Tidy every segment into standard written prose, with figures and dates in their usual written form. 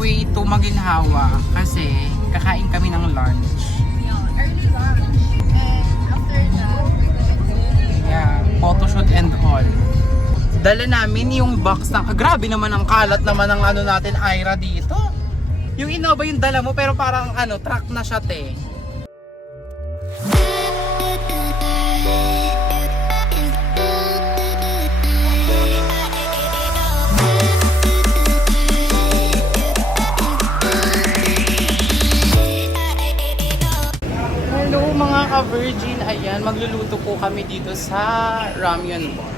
way to Maginhawa kasi kakain kami ng lunch. Yeah, early lunch. And after that, we're going to... Yeah, photoshoot and all. Dala namin yung box ng... Grabe naman ang kalat naman ng ano natin, Ira, dito. Yung Innova yung dala mo pero parang ano, truck na siya, te. Hello mga ka-virgin, ayan, magluluto po kami dito sa Ramyun Bar.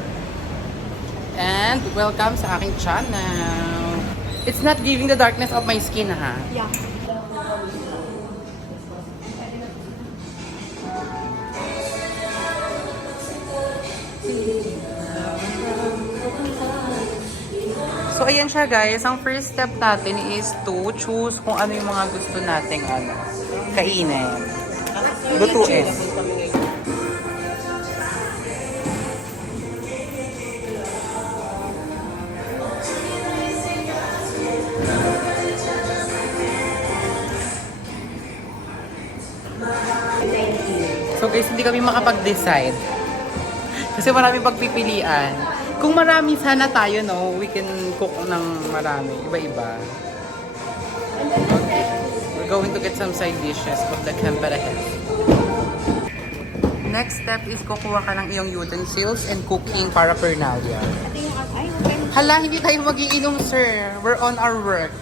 And welcome sa aking channel. It's not giving the darkness of my skin, ha? Yeah. So ayan siya guys, ang first step natin is to choose kung ano yung mga gusto nating ano, kainin. Lutuin. So guys, hindi kami makapag-decide. Kasi maraming pagpipilian. Kung marami sana tayo, no, we can cook ng marami. Iba-iba. Okay. We're going to get some side dishes of the Kemperahe. Next step is kukuha ka ng iyong utensils and cooking paraphernalia. Ito yung... Ay, okay. Hala, hindi tayo magiinom, sir. We're on our work.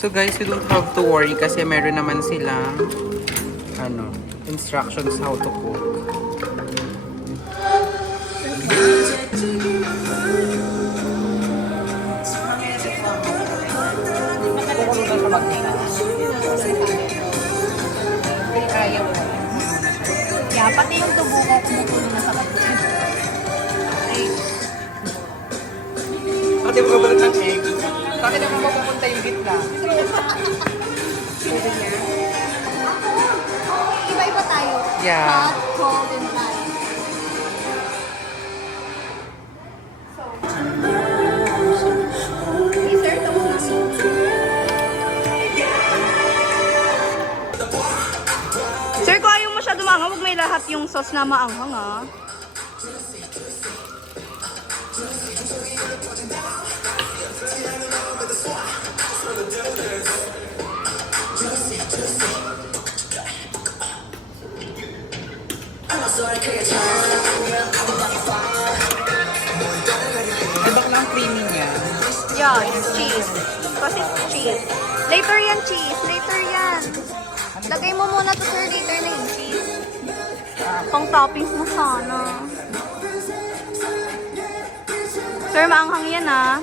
So guys, you don't have to worry kasi meron naman silang ano, instructions how to cook. Yeah, pati yung tubo ko kumukulo na sa bato. Ay, Pati mo kabalat ng egg. Sa akin naman mapupunta yung gitna. iba-iba tayo. Yeah. Hot, cold, and hot. Hey, sir, tapos na. Sir, kung ayaw mo siya dumanga, huwag may lahat yung sauce na maanghang, ah. Ay, bakla ang creamy niya. Yeah, it's cheese. Kasi cheese. Later yan, cheese. Later yan. Lagay mo muna to, sir. Later na yung cheese. Pang toppings mo sana. Sir, maanghang yan, ah.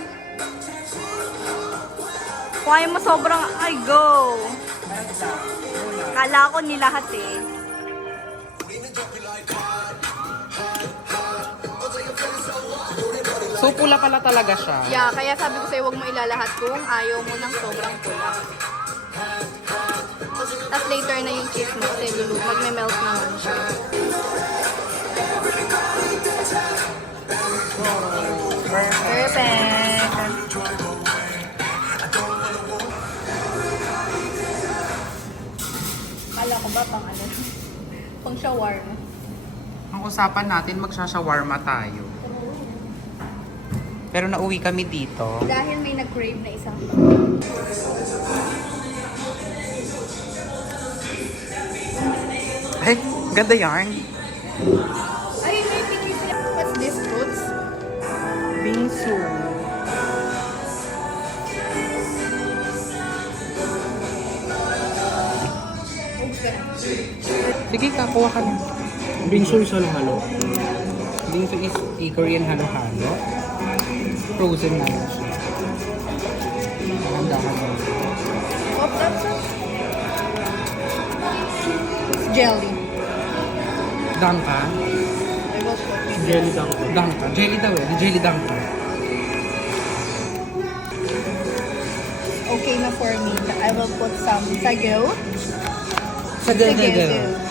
Kung ayaw mo sobrang, ay, go. Kala ko nilahat, eh. So pula pala talaga siya. Yeah, kaya sabi ko sa'yo, huwag mo ilalahat kung ayaw mo ng sobrang pula. Tapos later na yung cheese mo kasi magme-melt naman siya. Perfect! Kala ko ba pang ano? Pang shawarma. Ang usapan natin, magsashawarma tayo. Pero nauwi kami dito. Dahil may nag-crave na isang Ay, ganda yarn. Ay, may picture sila. What's this, fruits? Bingsu. Sige, kakuha ka na. Bingsu is halo-halo. Bingsu is a Korean halo-halo. Frozen na lang siya. tindahan mo. Oh, that's it. It's jelly. Dangka? I will put Jelly dunk. Dangka. Jelly daw eh. Di jelly dangka. okay na for me. I will put some sago. Sa Sago.